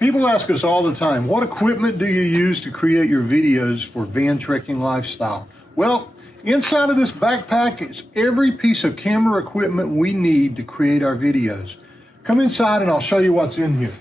People ask us all the time, what equipment do you use to create your videos for van trekking lifestyle? Well, inside of this backpack is every piece of camera equipment we need to create our videos. Come inside and I'll show you what's in here.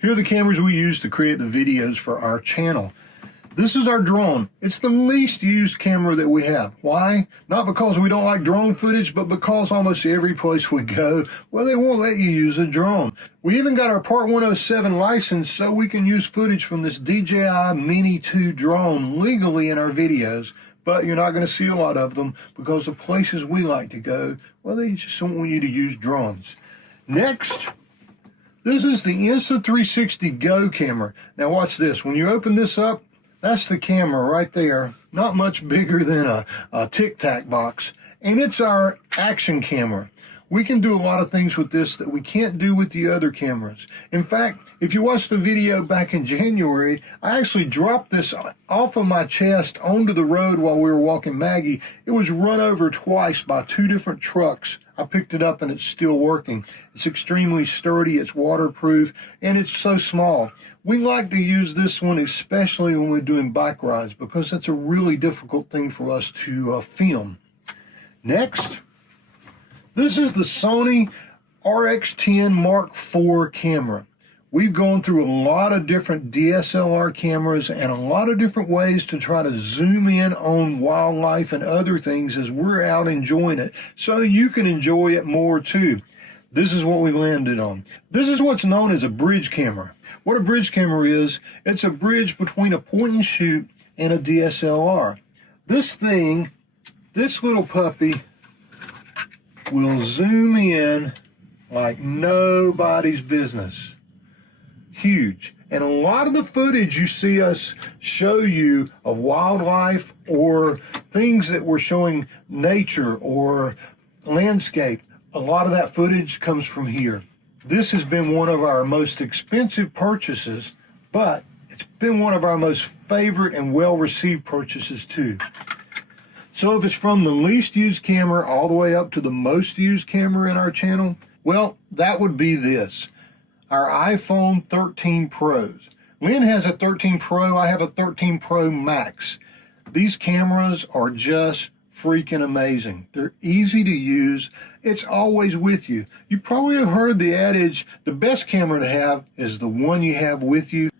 Here are the cameras we use to create the videos for our channel. This is our drone. It's the least used camera that we have. Why? Not because we don't like drone footage, but because almost every place we go, well, they won't let you use a drone. We even got our Part 107 license so we can use footage from this DJI Mini 2 drone legally in our videos, but you're not going to see a lot of them because the places we like to go, well, they just don't want you to use drones. Next, this is the Insta360 Go camera. Now watch this. When you open this up, that's the camera right there. Not much bigger than a Tic Tac box. And it's our action camera. We can do a lot of things with this that we can't do with the other cameras. In fact, if you watched the video back in January, I actually dropped this off of my chest onto the road while we were walking Maggie. It was run over twice by 2 different trucks. I picked it up and it's still working. It's extremely sturdy, it's waterproof, and it's so small. We like to use this one especially when we're doing bike rides because that's a really difficult thing for us to film. Next, this is the Sony RX10 Mark IV camera. We've gone through a lot of different DSLR cameras and a lot of different ways to try to zoom in on wildlife and other things as we're out enjoying it, so you can enjoy it more too. This is what we landed on. This is what's known as a bridge camera. What a bridge camera is, it's a bridge between a point and shoot and a DSLR. This thing, this little puppy, will zoom in like nobody's business. Huge. And a lot of the footage you see us show you of wildlife or things that we're showing nature or landscape, a lot of that footage comes from here. This has been one of our most expensive purchases, but it's been one of our most favorite and well-received purchases too. So if it's from the least used camera all the way up to the most used camera in our channel, well, that would be this. Our iPhone 13 Pros. Lynn has a 13 Pro, I have a 13 Pro Max. These cameras are just freaking amazing. They're easy to use. It's always with you. You probably have heard the adage, the best camera to have is the one you have with you.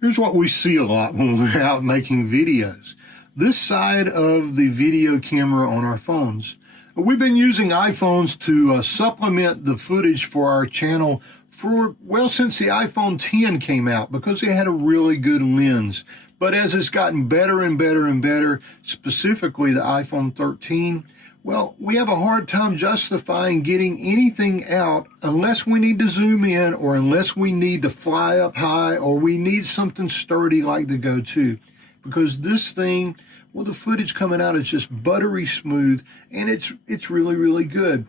Here's what we see a lot when we're out making videos. This side of the video camera on our phones. We've been using iPhones to supplement the footage for our channel since the iPhone 10 came out because it had a really good lens. But as it's gotten better and better and better, specifically the iPhone 13, well, we have a hard time justifying getting anything out unless we need to zoom in or unless we need to fly up high or we need something sturdy like the Go 2. Because this thing, well, the footage coming out is just buttery smooth and it's really, really good.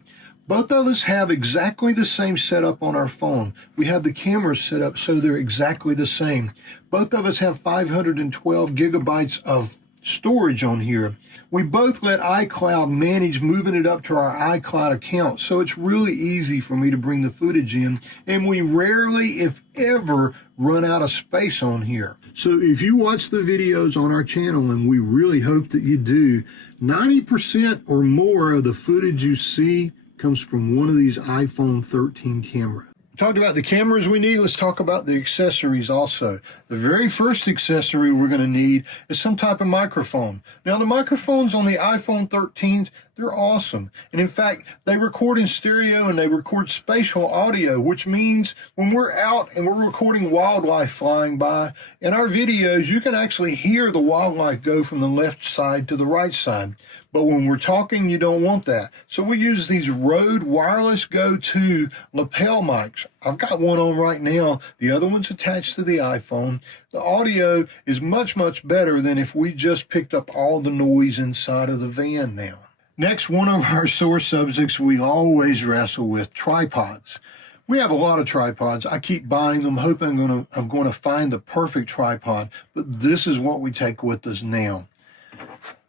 Both of us have exactly the same setup on our phone. We have the cameras set up so they're exactly the same. Both of us have 512 gigabytes of storage on here. We both let iCloud manage moving it up to our iCloud account, so it's really easy for me to bring the footage in, and we rarely, if ever, run out of space on here. So if you watch the videos on our channel, and we really hope that you do, 90% or more of the footage you see comes from one of these iPhone 13 cameras. We talked about the cameras we need. Let's talk about the accessories also. The very first accessory we're going to need is some type of microphone. Now, the microphones on the iPhone 13s, they're awesome. And in fact, they record in stereo and they record spatial audio, which means when we're out and we're recording wildlife flying by, in our videos, you can actually hear the wildlife go from the left side to the right side. But when we're talking, you don't want that. So we use these Rode Wireless Go 2 lapel mics. I've got one on right now. The other one's attached to the iPhone. The audio is much, much better than if we just picked up all the noise inside of the van now. Next, one of our sore subjects we always wrestle with, tripods. We have a lot of tripods. I keep buying them, hoping I'm going to find the perfect tripod, but this is what we take with us now.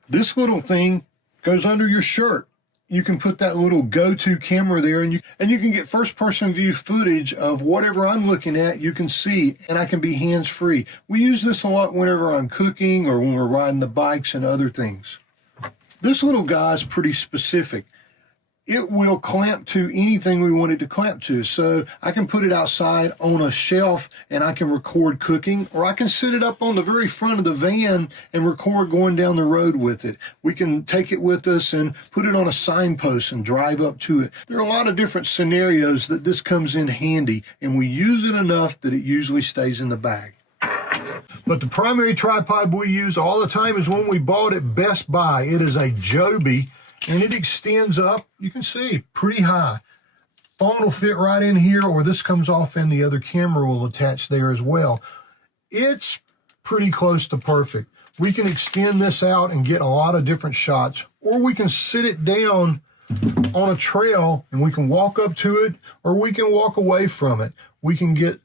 This little thing goes under your shirt. You can put that little go-to camera there, and you can get first-person view footage of whatever I'm looking at. You can see, and I can be hands-free. We use this a lot whenever I'm cooking or when we're riding the bikes and other things. This little guy is pretty specific. It will clamp to anything we want it to clamp to. So I can put it outside on a shelf and I can record cooking, or I can sit it up on the very front of the van and record going down the road with it. We can take it with us and put it on a signpost and drive up to it. There are a lot of different scenarios that this comes in handy, and we use it enough that it usually stays in the bag. But the primary tripod we use all the time is one we bought at Best Buy. It is a Joby, and it extends up, you can see, pretty high. Phone will fit right in here, or this comes off and the other camera will attach there as well. It's pretty close to perfect. We can extend this out and get a lot of different shots, or we can sit it down on a trail and we can walk up to it, or we can walk away from it. We can get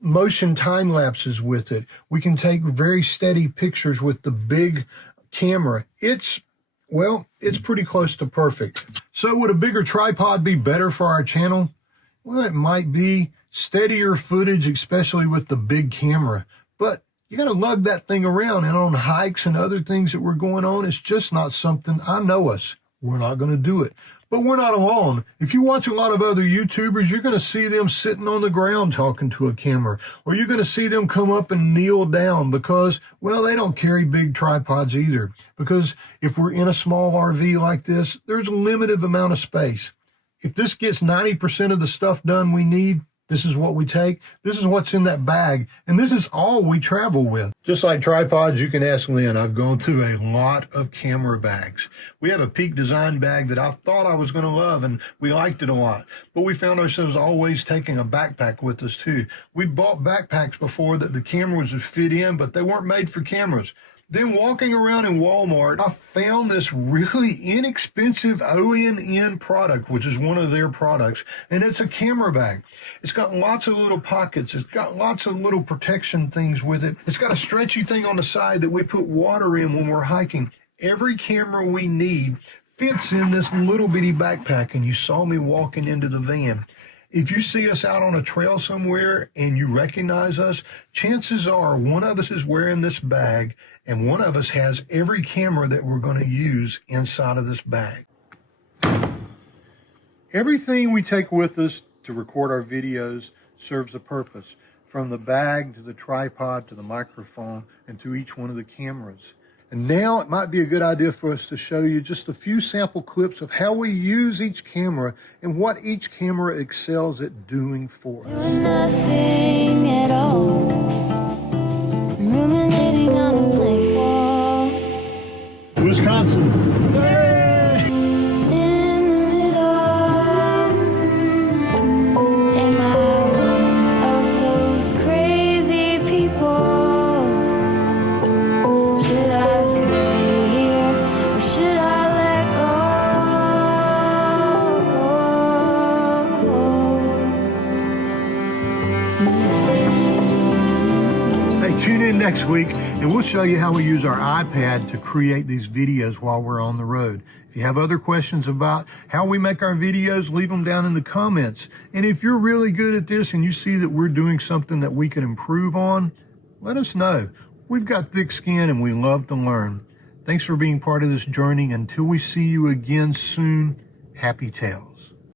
motion time lapses with it. We can take very steady pictures with the big camera. It's pretty close to perfect. So would a bigger tripod be better for our channel? Well, it might be. Steadier footage, especially with the big camera. But you got to lug that thing around, and on hikes and other things that we're going on, it's just not something, I know us, we're not going to do it. But we're not alone. If you watch a lot of other YouTubers, you're going to see them sitting on the ground talking to a camera, or you're going to see them come up and kneel down because, well, they don't carry big tripods either. Because if we're in a small RV like this, there's a limited amount of space. If this gets 90% of the stuff done we need, this is what we take. This is what's in that bag. And this is all we travel with. Just like tripods, you can ask Lynn. I've gone through a lot of camera bags. We have a Peak Design bag that I thought I was going to love, and we liked it a lot. But we found ourselves always taking a backpack with us too. We bought backpacks before that the cameras would fit in, but they weren't made for cameras. Then walking around in Walmart, I found this really inexpensive ONN product, which is one of their products, and it's a camera bag. It's got lots of little pockets. It's got lots of little protection things with it. It's got a stretchy thing on the side that we put water in when we're hiking. Every camera we need fits in this little bitty backpack, and you saw me walking into the van. If you see us out on a trail somewhere and you recognize us, chances are one of us is wearing this bag and one of us has every camera that we're going to use inside of this bag. Everything we take with us to record our videos serves a purpose, from the bag to the tripod to the microphone and to each one of the cameras. And now it might be a good idea for us to show you just a few sample clips of how we use each camera and what each camera excels at doing for us. Doing nothing at all, ruminating on a blank wall. Wisconsin. Yay! In the middle, am I one of those crazy people? Should I stay here or should I let go? Hey, tune in next week and we'll show you how we use our iPad to create these videos while we're on the road. If you have other questions about how we make our videos, leave them down in the comments. And if you're really good at this and you see that we're doing something that we can improve on, let us know. We've got thick skin and we love to learn. Thanks for being part of this journey. Until we see you again soon, happy tales.